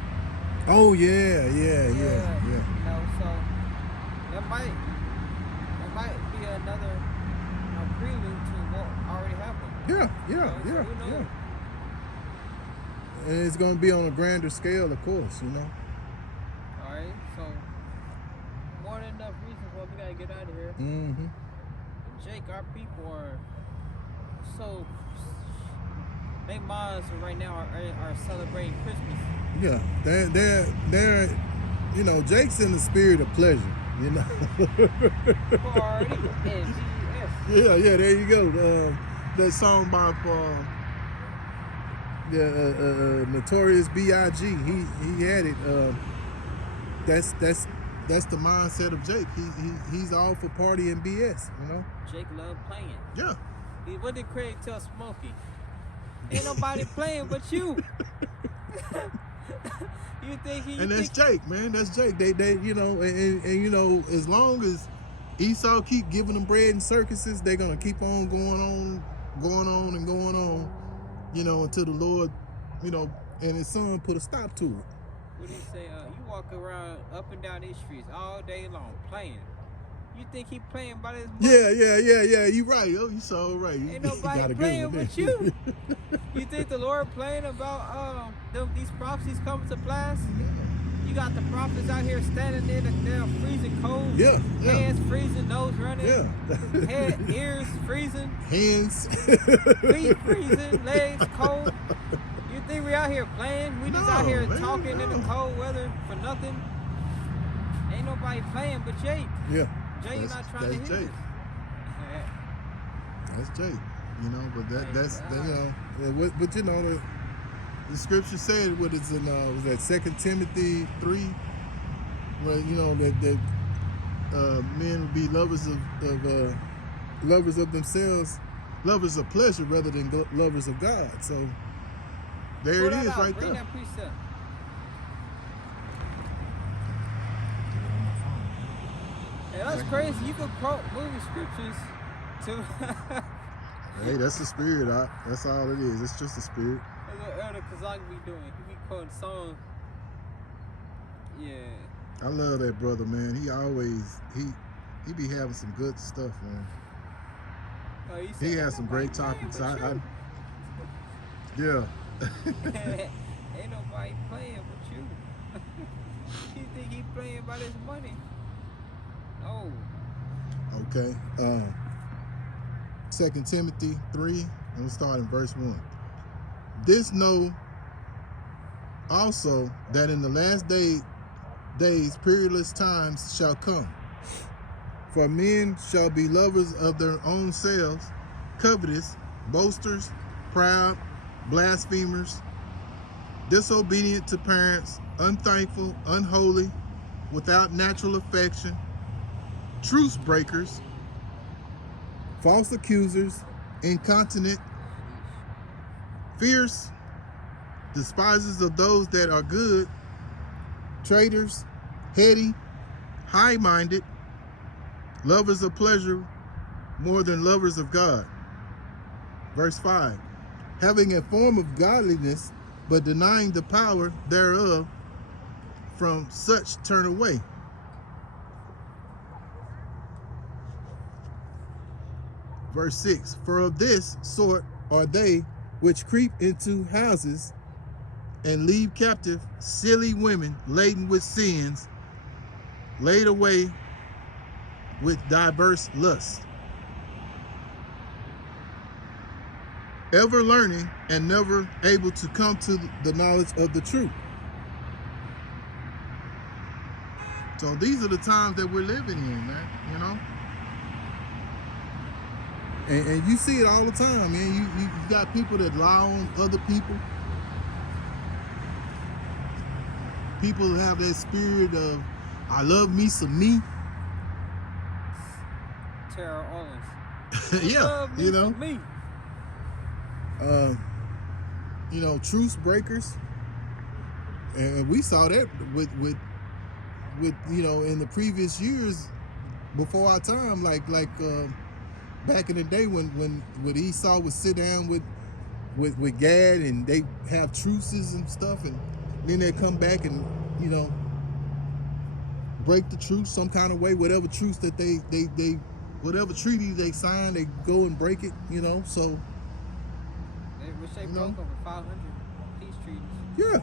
Oh yeah. You know, so that might be another prelude to what already happened. So who knows? And it's gonna be on a grander scale, of course, you know. All right, so more than enough reasons why we gotta get out of here. Mm-hmm. Jake, our people are so. They minds right now are celebrating Christmas. Yeah, they're you know, Jake's in the spirit of pleasure, you know. Party and BS. Yeah, there you go. That song by Notorious B.I.G. He had it. That's the mindset of Jake. He's all for party and BS, you know. Jake love playing. Yeah. What did Craig tell Smokey? Ain't nobody playing but you. You think he? And that's Jake, man. That's Jake. They you know, and you know, as long as Esau keep giving them bread and circuses, they're gonna keep on going on, you know, until the Lord, you know, and his son put a stop to it. What do you say? You walk around up and down these streets all day long playing. You think he playing by this? Yeah. You right. Oh, you so right. Ain't nobody playing but you. You think the Lord playing about these prophecies coming to pass? You got the prophets out here standing there, they're freezing cold. Yeah. Hands freezing, nose running. Yeah. Head, ears freezing. Hands. Feet freezing, legs cold. You think we out here playing? We just out here talking in the cold weather for nothing? Ain't nobody playing but Jake. Yeah. Jake not trying to hit Jake. That's Jake. You know, but that's but you know the scripture said what is in was that 2 Timothy 3, where you know that men would be lovers of themselves, lovers of pleasure rather than lovers of God. So there it is, right there. Bring that precept. Hey, that's crazy. You could quote movie scriptures to. Hey, that's the spirit. That's all it is. It's just the spirit. That's what Elder Kazak be doing. He be quoting songs. Yeah. I love that brother, man. He always he be having some good stuff, man. Oh, He has some great topics. Yeah. Ain't nobody playing but you. You think he playing by his money? No. Okay. 2 Timothy 3, and we'll start in verse 1. This know also that in the last days perilous times shall come. For men shall be lovers of their own selves, covetous, boasters, proud, blasphemers, disobedient to parents, unthankful, unholy, without natural affection, truce breakers, false accusers, incontinent, fierce, despisers of those that are good, traitors, heady, high-minded, lovers of pleasure more than lovers of God. Verse 5, having a form of godliness, but denying the power thereof, from such turn away. Verse 6, for of this sort are they which creep into houses and leave captive silly women laden with sins, laid away with diverse lusts, ever learning and never able to come to the knowledge of the truth. So these are the times that we're living in, man, you know? And you see it all the time, man. You got people that lie on other people. People who have that spirit of, I love me some me. Tara Owens. Yeah, you know. Me. You know, truce breakers. And we saw that with in the previous years before our time, like back in the day when Esau would sit down with Gad and they have truces and stuff, and then they come back and break the truce some kind of way, whatever truce that they whatever treaty they sign, they go and break it, so which they broke over 500 peace treaties. yeah.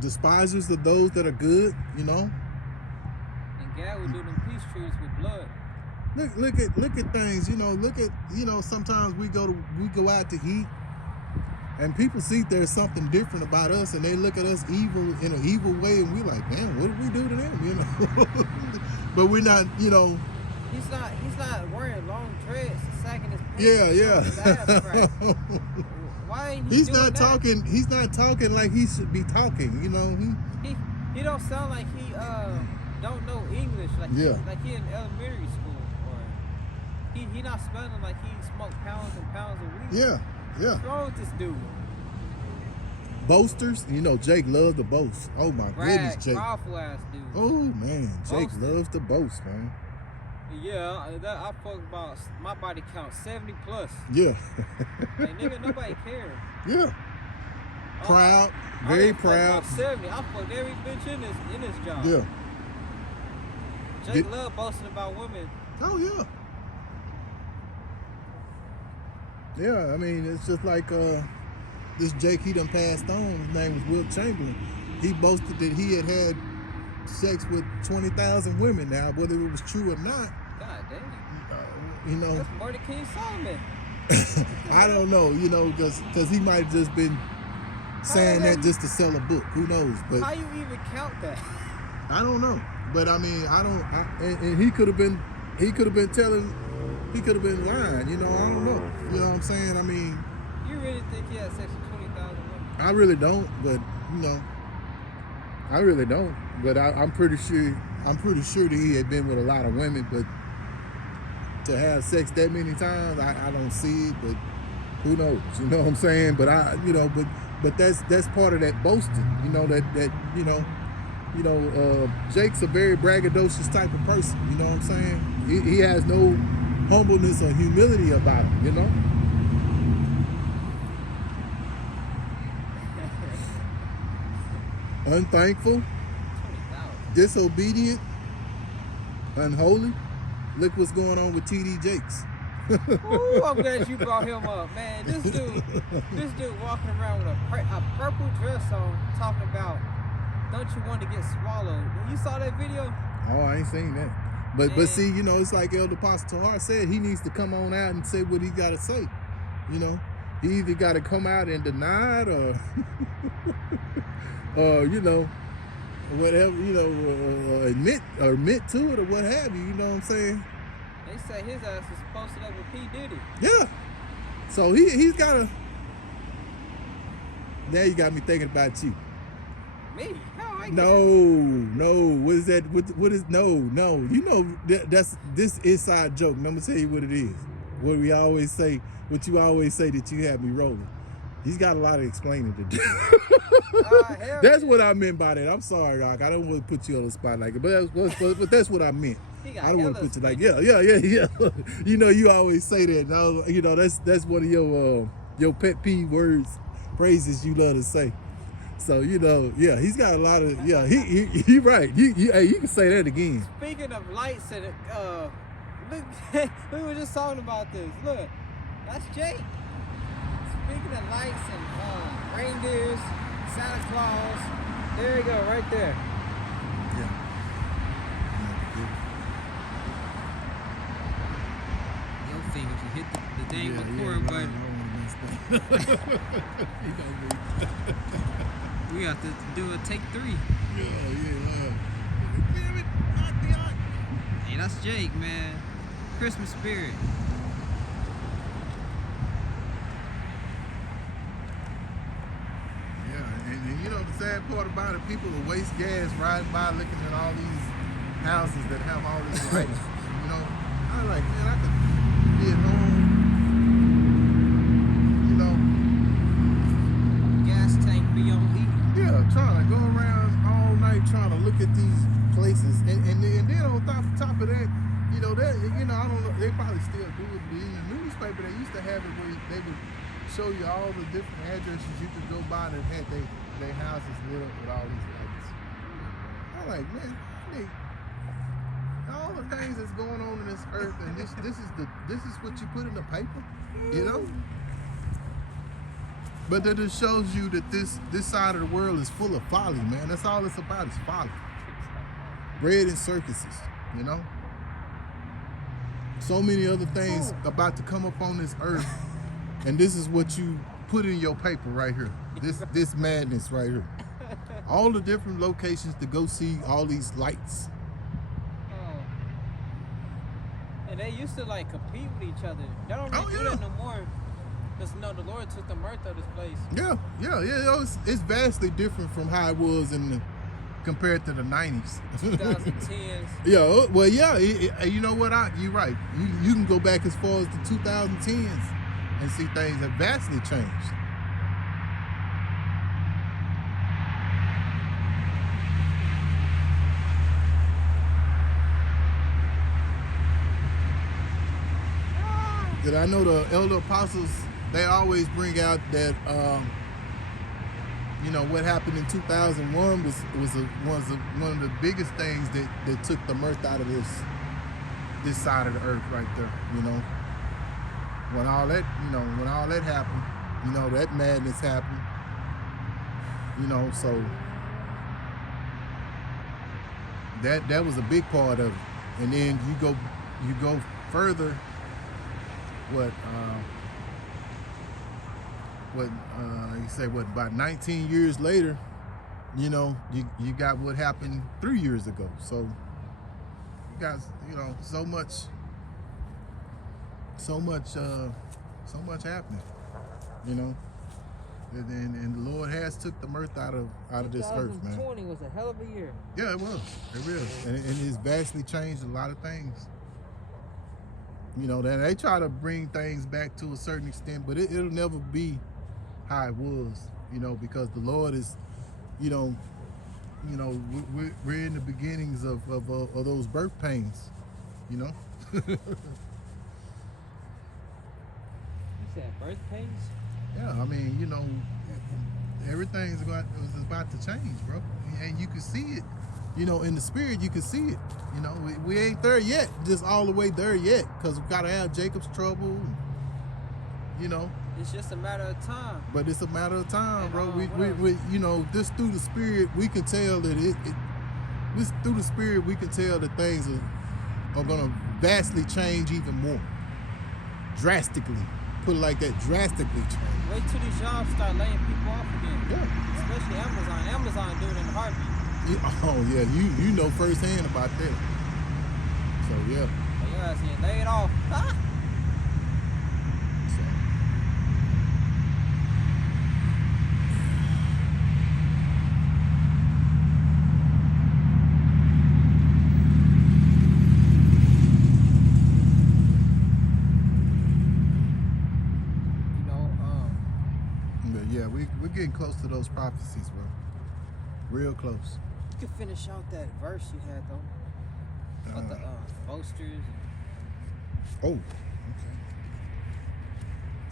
Despisers of those that are good, And God would do them peace treaties with blood. Look at things, look at sometimes we go out to eat and people see there's something different about us and they look at us evil in an evil way and we like, man, what did we do to them, But we're not, He's not wearing long dreads and sacking his pants. Yeah. His ass crack. Why ain't he He's doing not that? talking. He's not talking like he should be talking. He don't sound like he don't know English. Like he in elementary school, or he not smelling like he smoked pounds and pounds of weed. Yeah. What's wrong with this dude? Boasters. Jake loves to boast. Oh my goodness, Jake. Powerful ass dude. Oh man, Jake Boasting. loves to boast, man. Yeah, I fuck about my body count 70 plus. Yeah. Hey, nigga, nobody cares. Yeah. Proud, very proud. 70. I fucked every bitch in this job. Yeah. Jake love boasting about women. Oh yeah. Yeah, I mean it's just like this Jake he done passed on. His name was Will Chamberlain. He boasted that he had sex with 20,000 women. Now, whether it was true or not, God damn. That's more than King Solomon. I don't know, because he might have just been saying that just to sell a book. Who knows? But how you even count that? I don't know. But I mean, and he could have been lying. I don't know. You know what I'm saying? I mean, you really think he had sex with 20,000 women? I really don't. But I really don't. But I'm pretty sure that he had been with a lot of women. But to have sex that many times, I don't see it. But who knows? You know what I'm saying? But but that's part of that boasting. Jake's a very braggadocious type of person. You know what I'm saying? He has no humbleness or humility about him. Unthankful, disobedient, unholy. Look what's going on with TD Jakes. Ooh, I'm glad you brought him up, man. This dude walking around with a purple dress on, talking about, don't you want to get swallowed? You saw that video? Oh, I ain't seen that. But see, it's like Elder Apostle Tahar said, he needs to come on out and say what he got to say. He either got to come out and deny it or, whatever, admit to it or what have you. You know what I'm saying? They say his ass is posted up with P. Diddy. Yeah. So he's got to. Now you got me thinking about you. Me? How I get No. What is that? What is no? That's this inside joke. And I'm gonna tell you what it is. What you always say that you have me rolling. He's got a lot of explaining to do. That's what I meant by that. I'm sorry, Rock. I don't want to put you on the spot like it, but that's what I meant. I don't want to put you like, yeah. You always say that. Now, that's one of your pet peeve words, phrases you love to say. So he's got a lot of he right. You can say that again. Speaking of lights and look, we were just talking about this. Look, that's Jake. Speaking of lights and reindeers, Santa Claus, there you go, right there. Yeah. Your thing, if you hit the dang record button. We have to do a take 3. Yeah. Hey, that's Jake, man. Christmas spirit. Yeah, and the sad part about it, people will waste gas riding by looking at all these houses that have all these lights. I like, man, I could be at home, Gas tank be on E. Yeah, at these places, and then on top of that, you know, that, you know, I don't know, they probably still do it, but in the newspaper they used to have it where they would show you all the different addresses you could go by that had their houses lit up with all these lights. I'm like, man, all the things that's going on in this earth, and this is what you put in the paper, you know. But that just shows you that this side of the world is full of folly, man. That's all it's about, is folly. Bread and circuses, you know. So many other things about to come up on this earth, and this is what you put in your paper right here. This madness right here. All the different locations to go see all these lights. And they used to like compete with each other. They don't really do that no more. Because no, the Lord took the mirth of this place. Yeah. It's vastly different from how it was compared to the 90s. 2010s. Yeah, well, yeah. You know what? You're right. You can go back as far as the 2010s and see things have vastly changed. That I know the elder apostles, they always bring out that you know, what happened in 2001 was one of the biggest things that took the mirth out of this side of the earth right there. You know, when all that happened, you know, that madness happened. You know, so that was a big part of it. And then you go further. You say what, about 19 years later, you know, you got what happened 3 years ago. So you got, you know, so much happening, you know. And the Lord has took the mirth out of this earth, man. 2020 was a hell of a year. Yeah, it was. It really is. And it's vastly changed a lot of things. You know, they try to bring things back to a certain extent, but it'll never be how it was, you know, because the Lord is, you know, we're in the beginnings of those birth pains, you know. You said birth pains? Yeah, I mean, you know, everything's about to change, bro, and you can see it. You know, in the spirit, you can see it. You know, we ain't there yet, just all the way there yet, because we got to have Jacob's trouble, you know. It's just a matter of time. But it's a matter of time, bro. We you know, just through the spirit, we can tell that through the spirit, we can tell that things are going to vastly change even more. Drastically. Put it like that, drastically change. Wait till these jobs start laying people off again. Yeah. Especially Amazon. Amazon do it in a heartbeat. Oh yeah, you know firsthand about that. So yeah. But your ass getting laid off. So. You know, But yeah, we're getting close to those prophecies, bro. Real close. you can finish out that verse you had though. About the boasters. Oh, okay.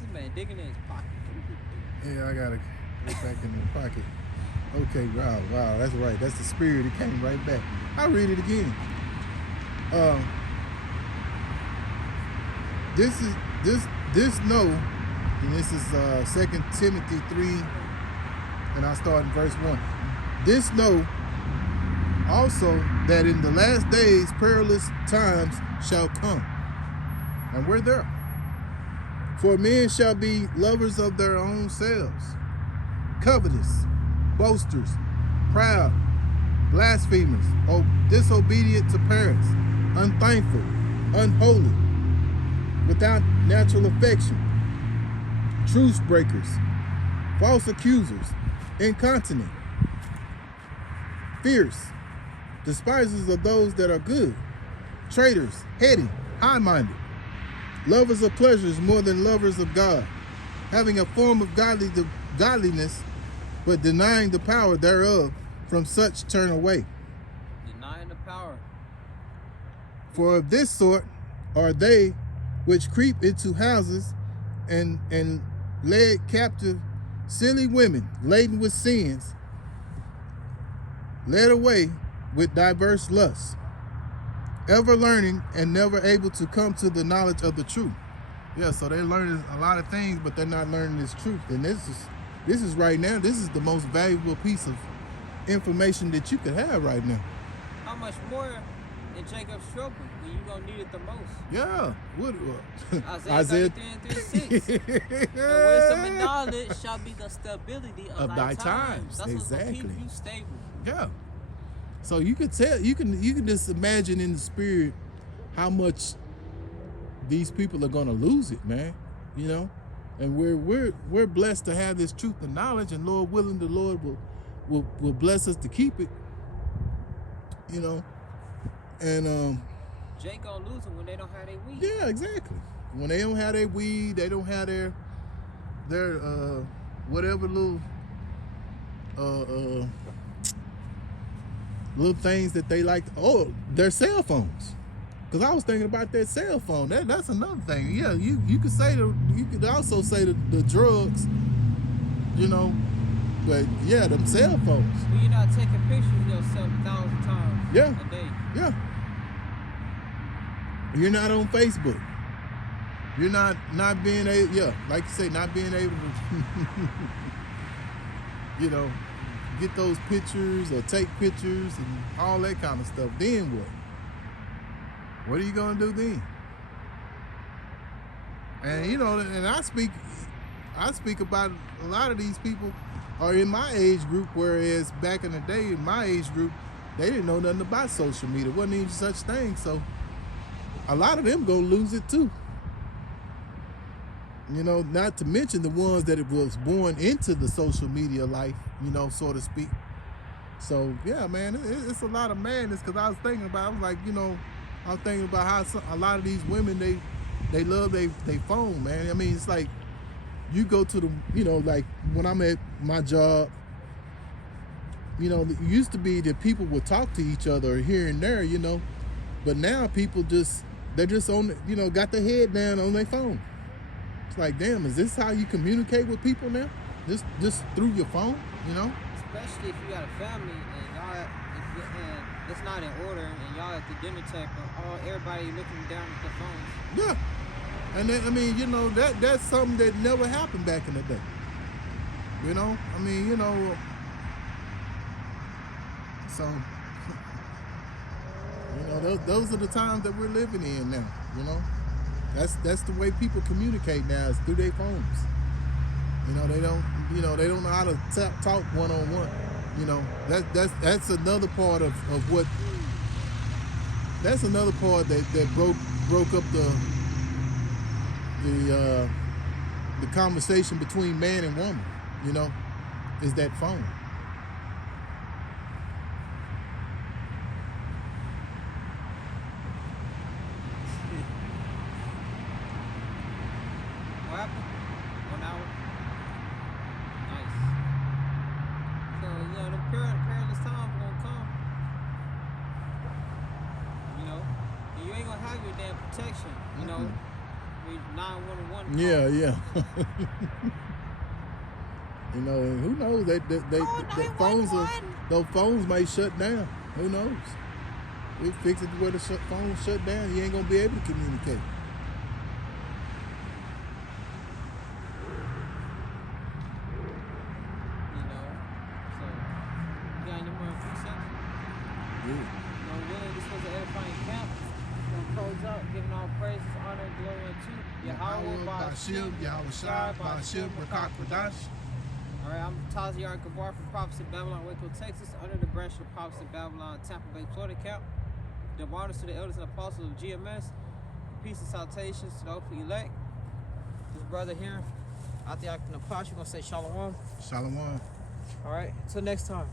This man digging in his pocket. Yeah, I gotta get back in the pocket. Okay, wow, that's right. That's the spirit. It came right back. I'll read it again. This know, and this is 2 Timothy 3, and I'll start in verse 1. This know also that in the last days perilous times shall come. And we're there. For men shall be lovers of their own selves, covetous, boasters, proud, blasphemers, disobedient to parents, unthankful, unholy, without natural affection, truce breakers, false accusers, incontinent, fierce, despisers of those that are good, traitors, heady, high-minded, lovers of pleasures more than lovers of God, having a form of godliness, but denying the power thereof. From such turn away. For of this sort are they which creep into houses and led captive silly women laden with sins, led away with diverse lusts, ever learning and never able to come to the knowledge of the truth. Yeah, so they're learning a lot of things, but they're not learning this truth. And this is right now, this is the most valuable piece of information that you could have right now. How much more in Jacob's trouble when you gonna need it the most? Yeah. What? Isaiah 33:6. The wisdom and knowledge shall be the stability of thy times. That's what's gonna keep you stable. Yeah. So you could tell, you can just imagine in the spirit how much these people are gonna lose it, man. You know, and we're blessed to have this truth and knowledge, and Lord willing, the Lord will bless us to keep it. You know, and Jake gonna lose them when they don't have their weed. Yeah, exactly. When they don't have their weed, they don't have their whatever little little things that they like. Oh, their cell phones. Because I was thinking about that cell phone. That's another thing. Yeah, you could say you could also say the drugs, you know, but yeah, them cell phones. Well, you're not taking pictures of yourself 1,000 times a day. Yeah. You're not on Facebook. You're not being able, like you say, not being able to, you know, get those pictures or take pictures and all that kind of stuff. Then what? What are you gonna do then? And you know, and I speak about a lot of these people are in my age group, whereas back in the day, in my age group, they didn't know nothing about social media. It wasn't even such thing. So a lot of them gonna lose it too. You know, not to mention the ones that it was born into the social media life, you know, so to speak. So yeah, man, it's a lot of madness. Because I was thinking about, I was like, you know, I was thinking about how a lot of these women, they love their phone, man. I mean, it's like you go to the, you know, like when I'm at my job, you know, it used to be that people would talk to each other here and there, you know, but now people they're just on, you know, got their head down on their phone. It's like, damn, is this how you communicate with people now? Just through your phone, you know? Especially if you got a family and it's not in order and y'all at the dinner table, everybody looking down at their phones. Yeah. And then, I mean, you know, that's something that never happened back in the day. You know? I mean, you know, so, you know, those are the times that we're living in now, you know? That's the way people communicate now, is through their phones. You know, they don't know how to talk one-on-one. You know, that's another part of what, that's another part that broke up the conversation between man and woman, you know, is that phone. What happened? 1 hour? Nice. So, you know, the perilous times gonna come. You know, and you ain't gonna have your damn protection, you know. 911. Yeah. You know, and who knows? The those phones might shut down. Who knows? We fix it where the phone shut down. You ain't gonna be able to communicate. You know, so you got any more precepts? Yeah. You know, really, this was an edifying camp. We're gonna close out, giving all praises, honor, and glory unto Yahweh, Ba'ashim, Yahweh Shai, Ba'ashim, Rakak, Radash. All right, I'm Taziar Gabar from Prophets in Babylon, Waco, Texas, under the branch of Prophets in Babylon, Tampa Bay, Florida camp. The honors to the elders and apostles of GMS. Peace and salutations to the hopeful elect. This brother here, out the Act in the Posh, you're going to say Shalom. Shalom. All right, until next time.